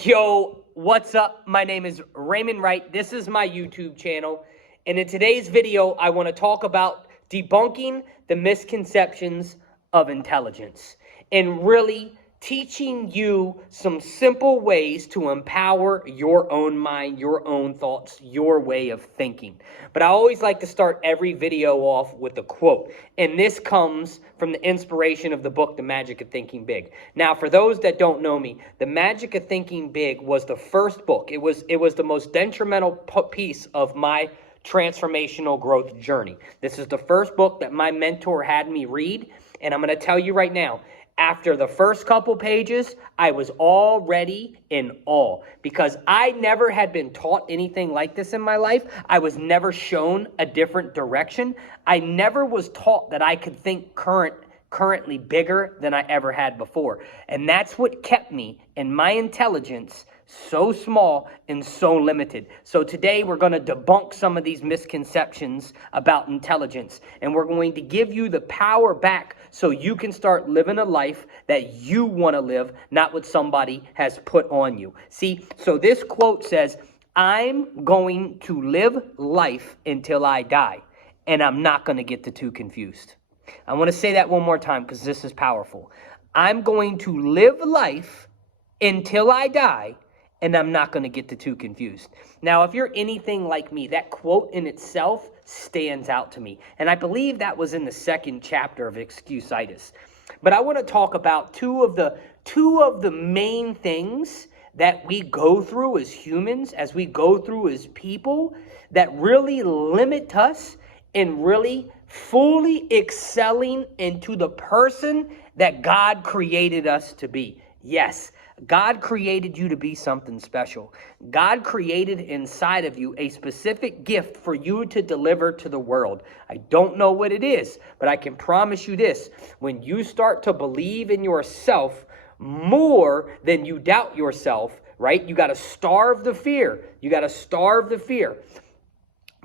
Yo, what's up? My name is Raymond Wright. This is my YouTube channel. And in today's video, I want to talk about debunking the misconceptions of intelligence and really teaching you some simple ways to empower your own mind, your own thoughts, your way of thinking. But I always like to start every video off with a quote. And this comes from the inspiration of the book, The Magic of Thinking Big. Now, for those that don't know me, The Magic of Thinking Big was the first book. It was the most detrimental piece of my transformational growth journey. This is the first book that my mentor had me read. And I'm going to tell you right now, after the first couple pages, I was already in awe because I never had been taught anything like this in my life. I was never shown a different direction. I never was taught that I could think currently bigger than I ever had before. And that's what kept me and my intelligence so small and so limited. So today we're going to debunk some of these misconceptions about intelligence, and we're going to give you the power back so you can start living a life that you want to live, not what somebody has put on you. See, so this quote says, "I'm going to live life until I die, and I'm not going to get the two confused." I want to say that one more time because this is powerful. I'm going to live life until I die, and I'm not going to get the two confused. Now, if you're anything like me, that quote in itself stands out to me. And I believe that was in the second chapter of Excusitis. But I want to talk about two of the main things that we go through as humans, as we go through as people, that really limit us in really fully excelling into the person that God created us to be. Yes, God created you to be something special. God created inside of you a specific gift for you to deliver to the world. I don't know what it is, but I can promise you this. When you start to believe in yourself more than you doubt yourself, right? You got to starve the fear. You got to starve the fear.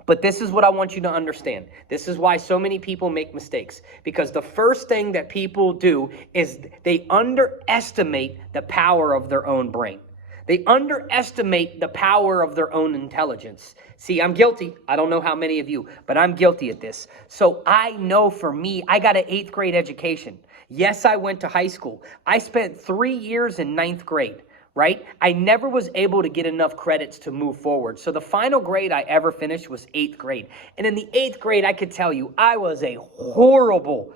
But this is what I want you to understand. This is why so many people make mistakes. Because the first thing that people do is they underestimate the power of their own brain. They underestimate the power of their own intelligence. See, I'm guilty. I don't know how many of you, but I'm guilty at this. So I know for me, I got an 8th grade education. Yes, I went to high school. I spent 3 years in 9th grade. Right? I never was able to get enough credits to move forward. So the final grade I ever finished was 8th grade. And in the 8th grade, I could tell you, I was a horrible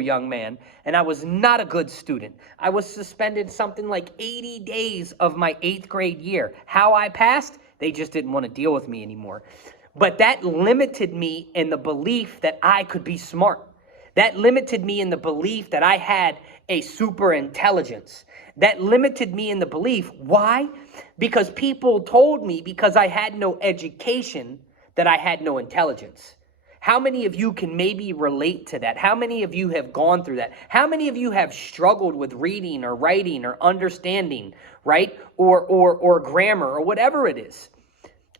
young man. And I was not a good student. I was suspended something like 80 days of my 8th grade year. How I passed? They just didn't want to deal with me anymore. But that limited me in the belief that I could be smart. That limited me in the belief that I had a super intelligence. That limited me in the belief. Why? Because people told me because I had no education that I had no intelligence. How many of you can maybe relate to that? How many of you have gone through that? How many of you have struggled with reading or writing or understanding, right? Or grammar or whatever it is?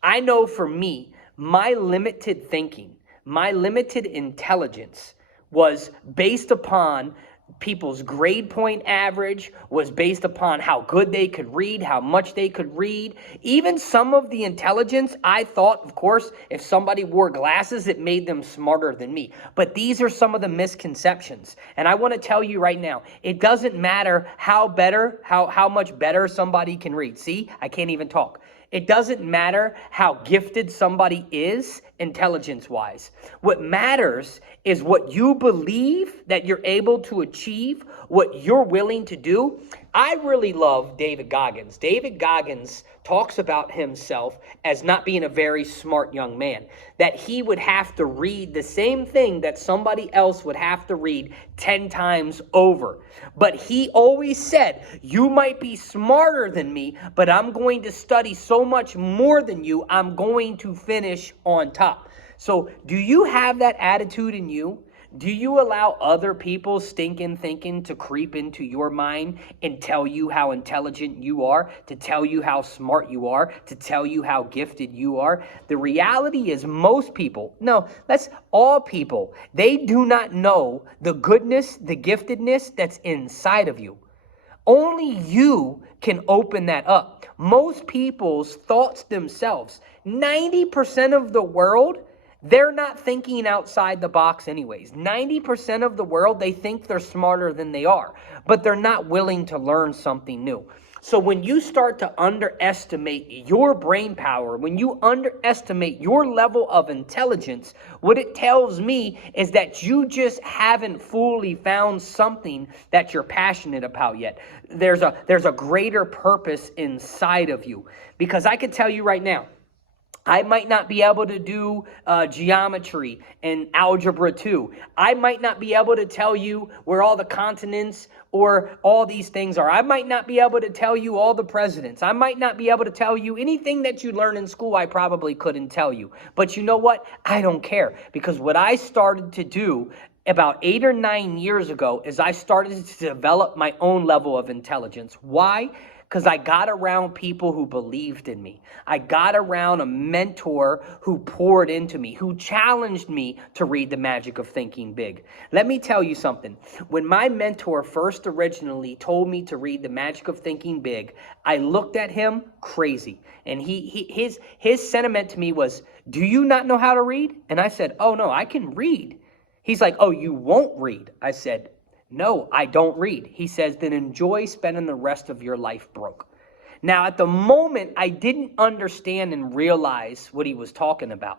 I know for me, my limited thinking, my limited intelligence was based upon people's grade point average, was based upon how good they could read, how much they could read. Even some of the intelligence, I thought, of course, if somebody wore glasses, it made them smarter than me. But these are some of the misconceptions. And I want to tell you right now, it doesn't matter how much better somebody can read. See, I can't even talk. It doesn't matter how gifted somebody is intelligence-wise. What matters is what you believe that you're able to achieve, what you're willing to do. I really love David Goggins. David Goggins talks about himself as not being a very smart young man, that he would have to read the same thing that somebody else would have to read 10 times over. But he always said, you might be smarter than me, but I'm going to study so much more than you, I'm going to finish on top. So do you have that attitude in you? Do you allow other people's stinking thinking to creep into your mind and tell you how intelligent you are, to tell you how smart you are, to tell you how gifted you are? The reality is most people, no, that's all people, they do not know the goodness, the giftedness that's inside of you. Only you can open that up. Most people's thoughts themselves, 90% of the world, they're not thinking outside the box anyways. 90% of the world, they think they're smarter than they are, but they're not willing to learn something new. So when you start to underestimate your brain power, when you underestimate your level of intelligence, what it tells me is that you just haven't fully found something that you're passionate about yet. There's a greater purpose inside of you. Because I can tell you right now, I might not be able to do geometry and algebra 2. I might not be able to tell you where all the continents or all these things are. I might not be able to tell you all the presidents. I might not be able to tell you anything that you learn in school. I probably couldn't tell you. But you know what? I don't care, because what I started to do about 8 or 9 years ago is I started to develop my own level of intelligence. Why? Because I got around people who believed in me. I got around a mentor who poured into me, who challenged me to read The Magic of Thinking Big. Let me tell you something. When my mentor first originally told me to read The Magic of Thinking Big, I looked at him crazy. And his sentiment to me was, "Do you not know how to read?" And I said, "Oh, no, I can read." He's like, "Oh, you won't read?" I said, "No, I don't read." He says, "Then enjoy spending the rest of your life broke." Now, at the moment, I didn't understand and realize what he was talking about.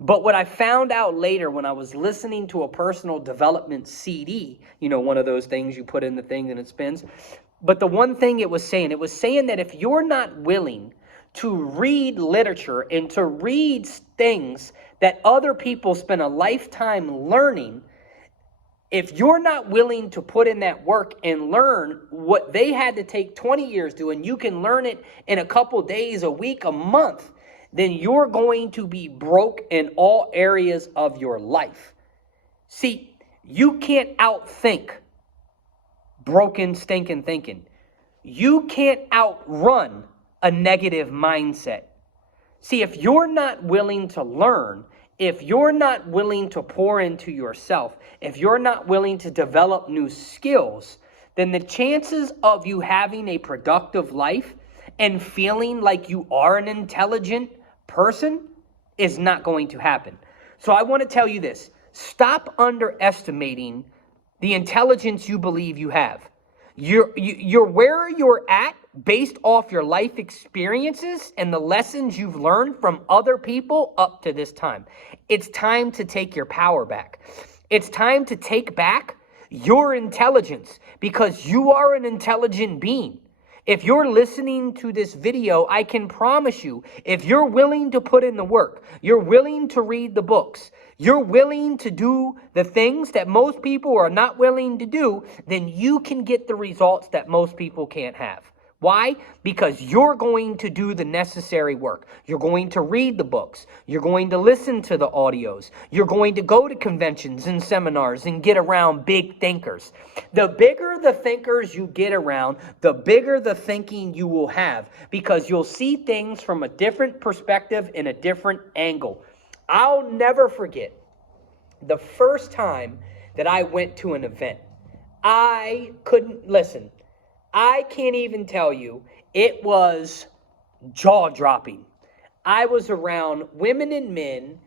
But what I found out later when I was listening to a personal development CD, one of those things you put in the thing and it spins. But the one thing it was saying that if you're not willing to read literature and to read things that other people spend a lifetime learning, if you're not willing to put in that work and learn what they had to take 20 years to, and you can learn it in a couple days, a week, a month, then you're going to be broke in all areas of your life. See, you can't outthink broken, stinking thinking. You can't outrun a negative mindset. See, if you're not willing to learn, if you're not willing to pour into yourself, if you're not willing to develop new skills, then the chances of you having a productive life and feeling like you are an intelligent person is not going to happen. So I want to tell you this. Stop underestimating the intelligence you believe you have. You're where you're at based off your life experiences and the lessons you've learned from other people up to this time. It's time to take your power back. It's time to take back your intelligence, because you are an intelligent being. If you're listening to this video, I can promise you, if you're willing to put in the work, you're willing to read the books, you're willing to do the things that most people are not willing to do, then you can get the results that most people can't have. Why? Because you're going to do the necessary work. You're going to read the books. You're going to listen to the audios. You're going to go to conventions and seminars and get around big thinkers. The bigger the thinkers you get around, the bigger the thinking you will have, because you'll see things from a different perspective and a different angle. I'll never forget the first time that I went to an event. I couldn't listen. I can't even tell you, it was jaw-dropping. I was around women and men,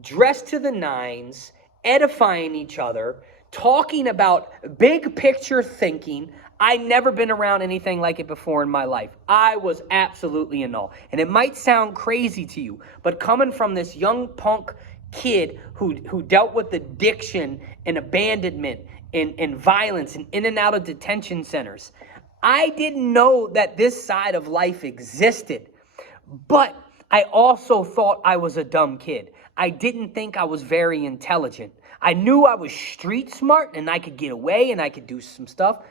dressed to the nines, edifying each other, talking about big picture thinking. I'd never been around anything like it before in my life. I was absolutely in awe. And it might sound crazy to you, but coming from this young punk kid who dealt with addiction and abandonment and violence and in and out of detention centers, I didn't know that this side of life existed, but I also thought I was a dumb kid. I didn't think I was very intelligent. I knew I was street smart and I could get away and I could do some stuff,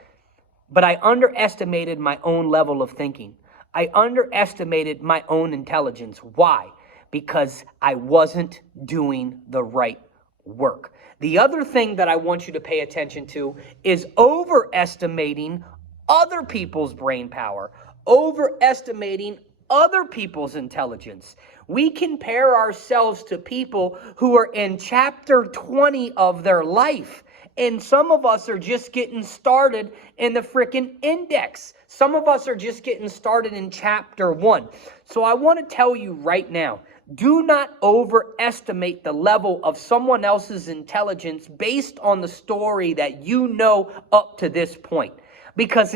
but I underestimated my own level of thinking. I underestimated my own intelligence. Why? Because I wasn't doing the right work. The other thing that I want you to pay attention to is overestimating other people's brain power, overestimating other people's intelligence. We compare ourselves to people who are in chapter 20 of their life, And some of us are just getting started in the freaking index. Some of us are just getting started in chapter 1. So I want to tell you right now, do not overestimate the level of someone else's intelligence based on the story that you know up to this point. Because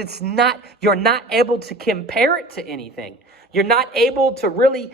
you're not able to compare it to anything. You're not able to really,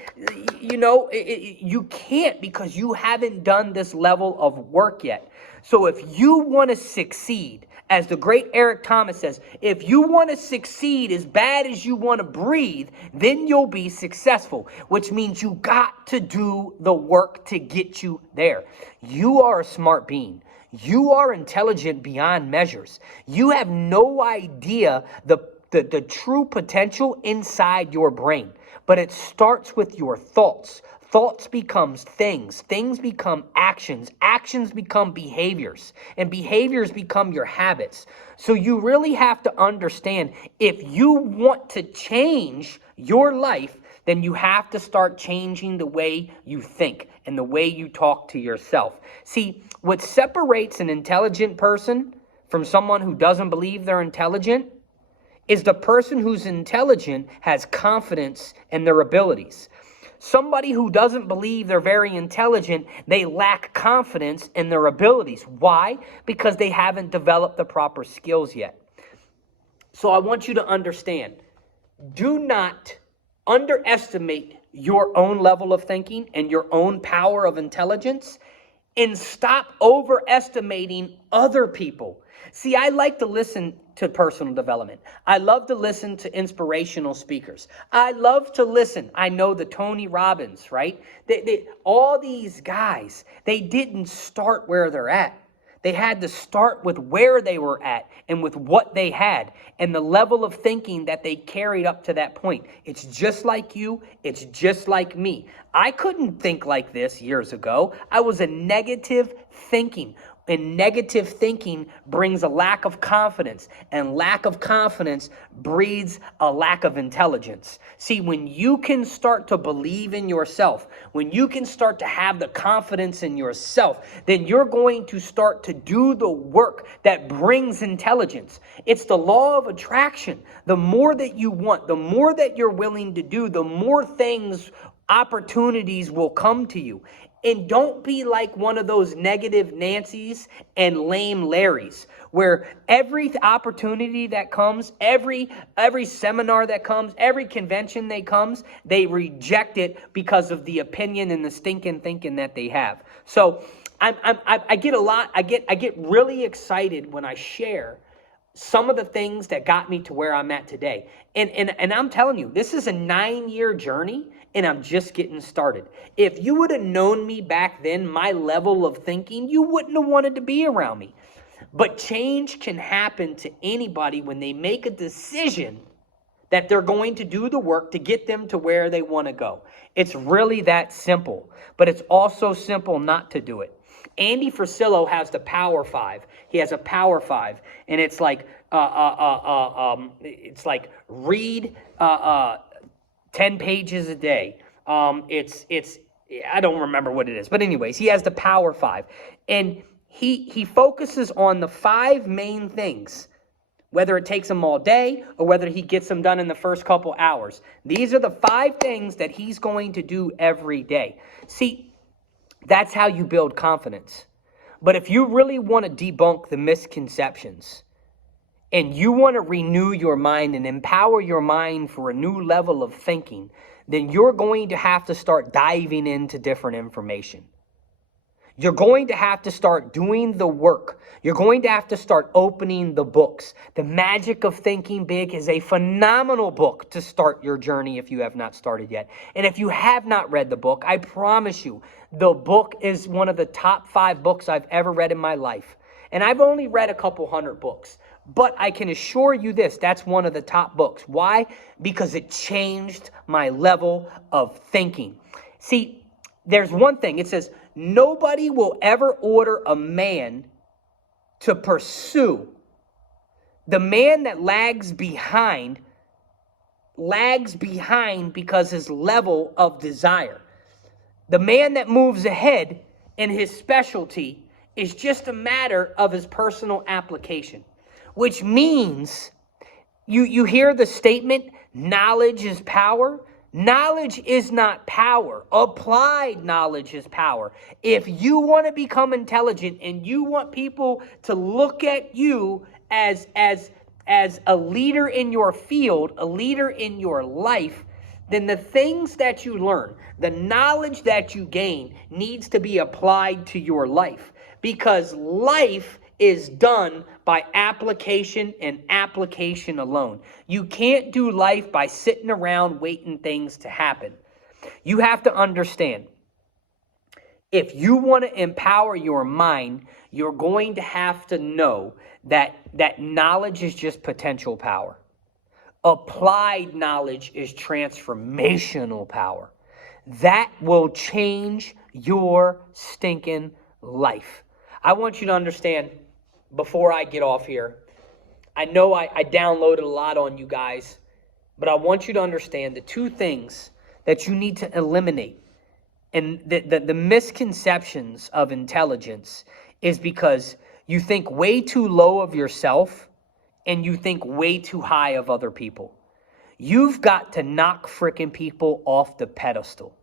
you can't, because you haven't done this level of work yet. So if you want to succeed, as the great Eric Thomas says, if you want to succeed as bad as you want to breathe, then you'll be successful, which means you got to do the work to get you there. You are a smart being. You are intelligent beyond measures. You have no idea the true potential inside your brain, but it starts with your thoughts. Thoughts becomes things. Things become actions. Actions become behaviors. And behaviors become your habits. So you really have to understand, if you want to change your life, then you have to start changing the way you think and the way you talk to yourself. See, what separates an intelligent person from someone who doesn't believe they're intelligent is the person who's intelligent has confidence in their abilities. Somebody who doesn't believe they're very intelligent, they lack confidence in their abilities. Why? Because they haven't developed the proper skills yet. So I want you to understand, do not underestimate your own level of thinking and your own power of intelligence, and stop overestimating other people. See, I like to listen to personal development. I love to listen to inspirational speakers. I love to listen. I know the Tony Robbins, right? All these guys, they didn't start where they're at. They had to start with where they were at and with what they had and the level of thinking that they carried up to that point. It's just like you. It's just like me. I couldn't think like this years ago. I was a negative thinking. And negative thinking brings a lack of confidence, and lack of confidence breeds a lack of intelligence. See, when you can start to believe in yourself, when you can start to have the confidence in yourself, then you're going to start to do the work that brings intelligence. It's the law of attraction. The more that you want, the more that you're willing to do, the more opportunities will come to you. And don't be like one of those negative Nancys and lame Larrys, where every opportunity that comes, every seminar that comes, every convention that comes, they reject it because of the opinion and the stinking thinking that they have. So I get really excited when I share some of the things that got me to where I'm at today. And I'm telling you, this is a 9-year journey, and I'm just getting started. If you would have known me back then, my level of thinking, you wouldn't have wanted to be around me. But change can happen to anybody when they make a decision that they're going to do the work to get them to where they want to go. It's really that simple, but it's also simple not to do it. Andy Frisella has the Power 5. He has a Power 5, and it's like read 10 pages a day. I don't remember what it is, but anyways, he has the Power 5, and he focuses on the 5 main things, whether it takes him all day or whether he gets them done in the first couple hours. These are the 5 things that he's going to do every day. See, that's how you build confidence. But if you really want to debunk the misconceptions and you want to renew your mind and empower your mind for a new level of thinking, then you're going to have to start diving into different information. You're going to have to start doing the work. You're going to have to start opening the books. The Magic of Thinking Big is a phenomenal book to start your journey if you have not started yet. And if you have not read the book, I promise you, the book is one of the top 5 books I've ever read in my life. And I've only read a couple hundred books. But I can assure you this, that's one of the top books. Why? Because it changed my level of thinking. See, there's one thing. It says, nobody will ever order a man to pursue. The man that lags behind because his level of desire. The man that moves ahead in his specialty is just a matter of his personal application, which means you hear the statement, knowledge is power. Knowledge is not power. Applied knowledge is power. If you want to become intelligent and you want people to look at you as a leader in your field, a leader in your life, then the things that you learn, the knowledge that you gain needs to be applied to your life, because life is done by application and application alone. You can't do life by sitting around waiting things to happen. You have to understand, if you want to empower your mind, you're going to have to know that knowledge is just potential power. Applied knowledge is transformational power. That will change your stinking life. I want you to understand, before I get off here, I know I downloaded a lot on you guys, but I want you to understand the two things that you need to eliminate. And the misconceptions of intelligence is because you think way too low of yourself and you think way too high of other people. You've got to knock frickin' people off the pedestal.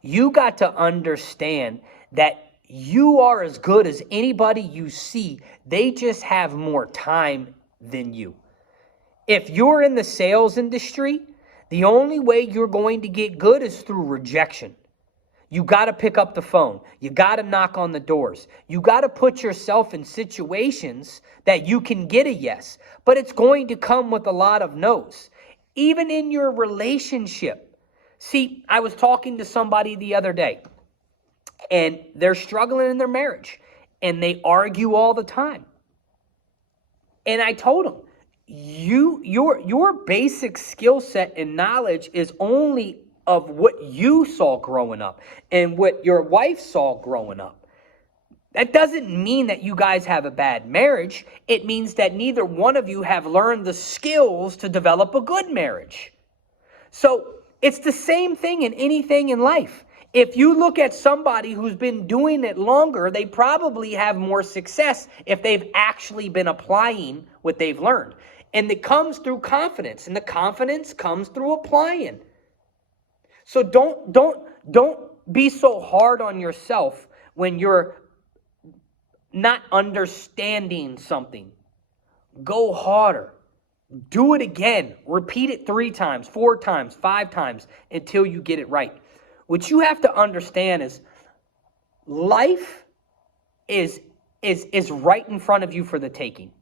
You got to understand that you are as good as anybody you see. They just have more time than you. If you're in the sales industry, the only way you're going to get good is through rejection. You got to pick up the phone. You got to knock on the doors. You got to put yourself in situations that you can get a yes, but it's going to come with a lot of no's. Even in your relationship. See, I was talking to somebody the other day, and they're struggling in their marriage, and they argue all the time. And I told them, your basic skill set and knowledge is only of what you saw growing up and what your wife saw growing up. That doesn't mean that you guys have a bad marriage. It means that neither one of you have learned the skills to develop a good marriage. So it's the same thing in anything in life. If you look at somebody who's been doing it longer, they probably have more success if they've actually been applying what they've learned. And it comes through confidence, and the confidence comes through applying. So don't be so hard on yourself when you're not understanding something. Go harder. Do it again. Repeat it 3 times, 4 times, 5 times until you get it right. What you have to understand is life is right in front of you for the taking.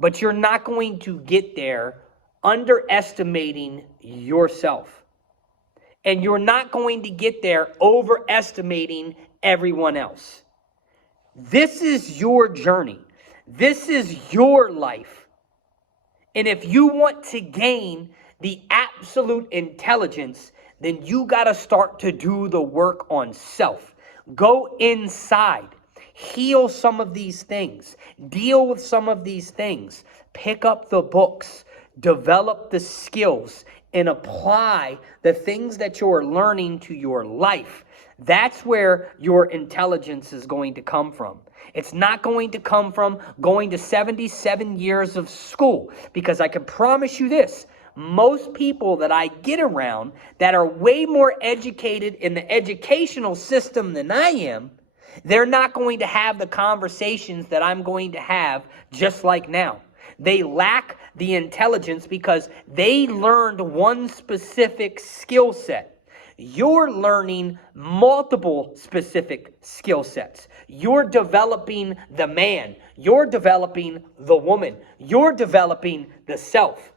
But you're not going to get there underestimating yourself. And you're not going to get there overestimating everyone else. This is your journey. This is your life. And if you want to gain the absolute intelligence, then you got to start to do the work on self. Go inside. Heal some of these things. Deal with some of these things. Pick up the books. Develop the skills and apply the things that you're learning to your life. That's where your intelligence is going to come from. It's not going to come from going to 77 years of school, because I can promise you this, most people that I get around that are way more educated in the educational system than I am, they're not going to have the conversations that I'm going to have just like now. They lack the intelligence because they learned one specific skill set. You're learning multiple specific skill sets. You're developing the man. You're developing the woman. You're developing the self.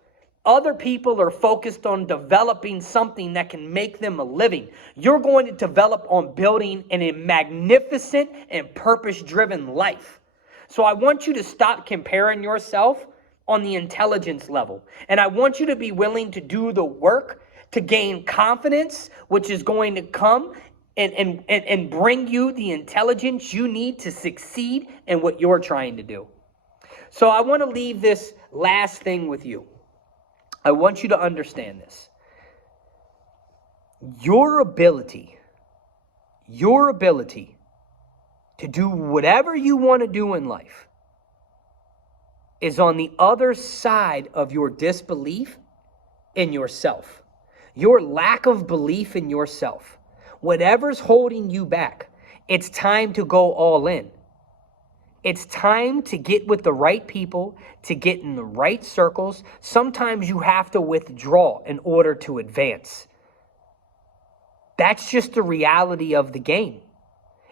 Other people are focused on developing something that can make them a living. You're going to develop on building a magnificent and purpose-driven life. So I want you to stop comparing yourself on the intelligence level. And I want you to be willing to do the work to gain confidence, which is going to come and bring you the intelligence you need to succeed in what you're trying to do. So I want to leave this last thing with you. I want you to understand this. Your ability to do whatever you want to do in life is on the other side of your disbelief in yourself, your lack of belief in yourself. Whatever's holding you back, it's time to go all in. It's time to get with the right people, to get in the right circles. Sometimes you have to withdraw in order to advance. That's just the reality of the game.